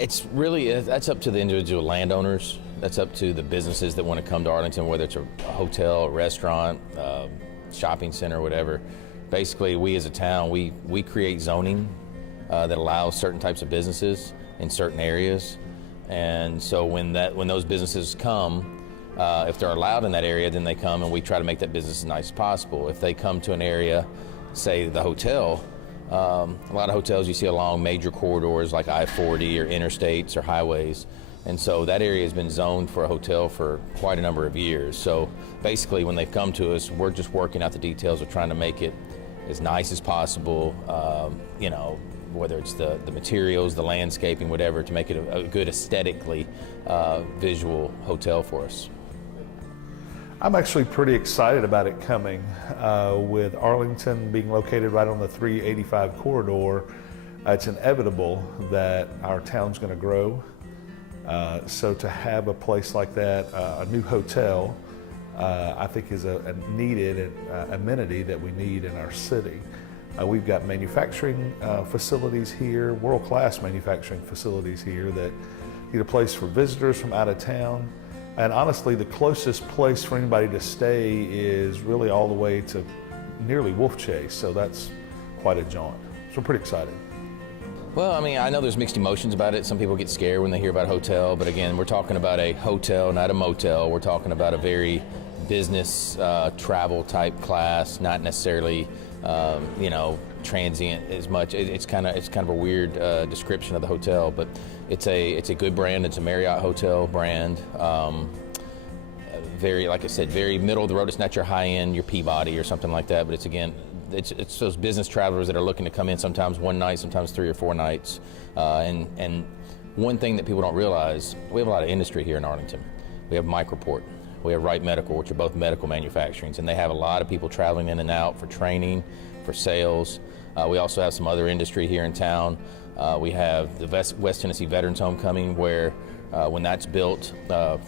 It's really, that's up to the individual landowners. That's up to the businesses that want to come to Arlington, whether it's a hotel, a restaurant, shopping center, whatever. Basically, we as a town, we create zoning that allows certain types of businesses in certain areas. And so when those businesses come, if they're allowed in that area, then they come and we try to make that business as nice as possible. If they come to an area, say the hotel, a lot of hotels you see along major corridors like I-40 or interstates or highways. And so that area has been zoned for a hotel for quite a number of years. So basically when they've come to us, we're just working out the details of trying to make it as nice as possible, you know, whether it's the materials, the landscaping, whatever, to make it a good aesthetically visual hotel for us. I'm actually pretty excited about it coming. With Arlington being located right on the 385 corridor, it's inevitable that our town's going to grow. So to have a place like that, a new hotel, I think is a needed amenity that we need in our city. We've got manufacturing facilities here, world-class manufacturing facilities here that need a place for visitors from out of town. And honestly, the closest place for anybody to stay is really all the way to nearly Wolf Chase, so that's quite a jaunt. So we're pretty excited. Well, I mean, I know there's mixed emotions about it. Some people get scared when they hear about a hotel, but again, we're talking about a hotel, not a motel. We're talking about a very business travel type class, not necessarily you know, transient as much. It's kind of a weird description of the hotel, but it's a good brand. It's a Marriott hotel brand. Very, like I said, very middle of the road. It's not your high end, your Peabody or something like that, but it's again, it's those business travelers that are looking to come in sometimes one night, sometimes 3 or 4 nights. And one thing that people don't realize, we have a lot of industry here in Arlington. We have Microport. We have Wright Medical, which are both medical manufacturings, and they have a lot of people traveling in and out for training, for sales. We also have some other industry here in town. We have the West Tennessee Veterans Homecoming, where when that's built,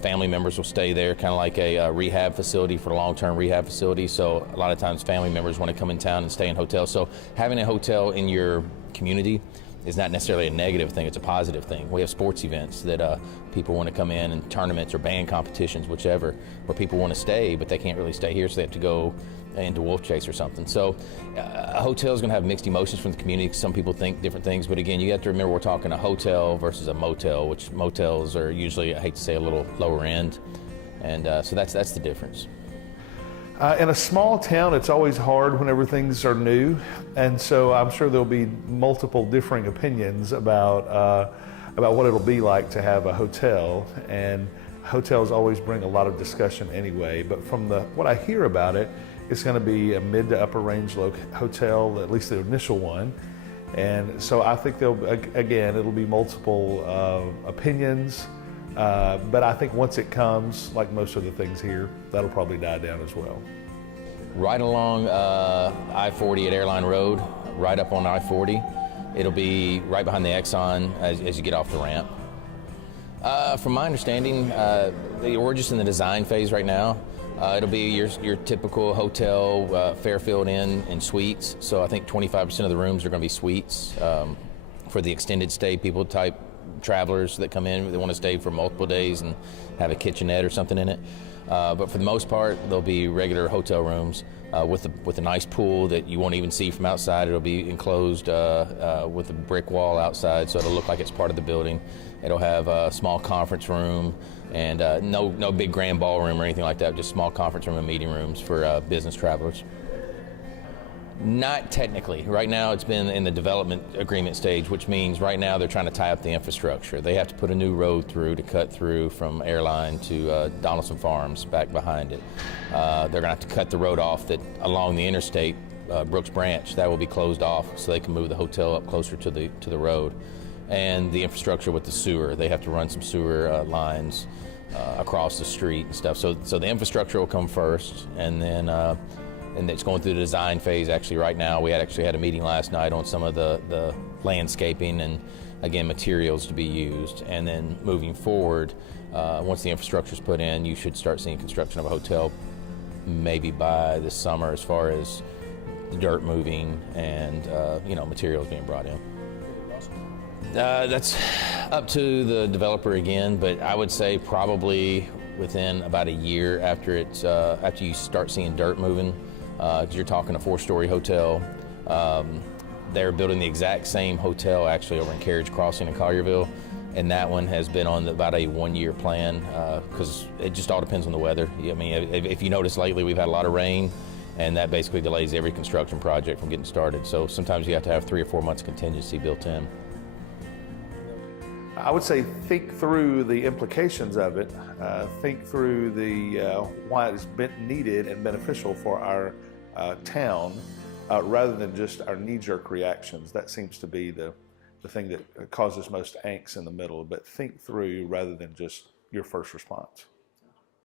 family members will stay there, kind of like a rehab facility for a long-term rehab facility. So a lot of times family members want to come in town and stay in hotels. So having a hotel in your community is not necessarily a negative thing, it's a positive thing. We have sports events that people want to come in, and tournaments or band competitions, whichever, where people want to stay, but they can't really stay here, so they have to go into Wolf Chase or something. So a hotel is going to have mixed emotions from the community. Some people think different things, but again, you have to remember we're talking a hotel versus a motel, which motels are usually, I hate to say, a little lower end, and so that's the difference. In a small town, it's always hard whenever things are new, and so I'm sure there'll be multiple differing opinions about what it'll be like to have a hotel, and hotels always bring a lot of discussion anyway, but from what I hear about it, it's going to be a mid to upper range hotel, at least the initial one, and so I think it'll be multiple opinions. But I think once it comes, like most of the things here, that'll probably die down as well. Right along I-40 at Airline Road, right up on I-40. It'll be right behind the Exxon as you get off the ramp. From my understanding, we're just in the design phase right now. It'll be your typical hotel, Fairfield Inn and suites. So I think 25% of the rooms are going to be suites for the extended stay people type travelers that come in, they want to stay for multiple days and have a kitchenette or something in it. But for the most part, there'll be regular hotel rooms with a nice pool that you won't even see from outside. It'll be enclosed with a brick wall outside, so it'll look like it's part of the building. It'll have a small conference room and no big grand ballroom or anything like that, just small conference room and meeting rooms for business travelers. Not technically. Right now it's been in the development agreement stage, which means right now they're trying to tie up the infrastructure. They have to put a new road through to cut through from Airline to Donaldson Farms back behind it. They're going to have to cut the road off that along the interstate, Brooks Branch. That will be closed off so they can move the hotel up closer to the road. And the infrastructure with the sewer. They have to run some sewer lines across the street and stuff. So the infrastructure will come first, and then and it's going through the design phase actually right now. We actually had a meeting last night on some of the landscaping and, again, materials to be used. And then moving forward, once the infrastructure is put in, you should start seeing construction of a hotel maybe by this summer, as far as the dirt moving and materials being brought in. That's up to the developer again, but I would say probably within about a year after after you start seeing dirt moving, because you're talking a 4-story hotel. They're building the exact same hotel actually over in Carriage Crossing in Collierville, and that one has been on about a 1-year plan because it just all depends on the weather. I mean, if you notice lately, we've had a lot of rain, and that basically delays every construction project from getting started. So sometimes you have to have 3 or 4 months contingency built in. I would say think through the implications of it, think through why it's been needed and beneficial for our town, rather than just our knee-jerk reactions. That seems to be the thing that causes most angst in the middle, but think through rather than just your first response.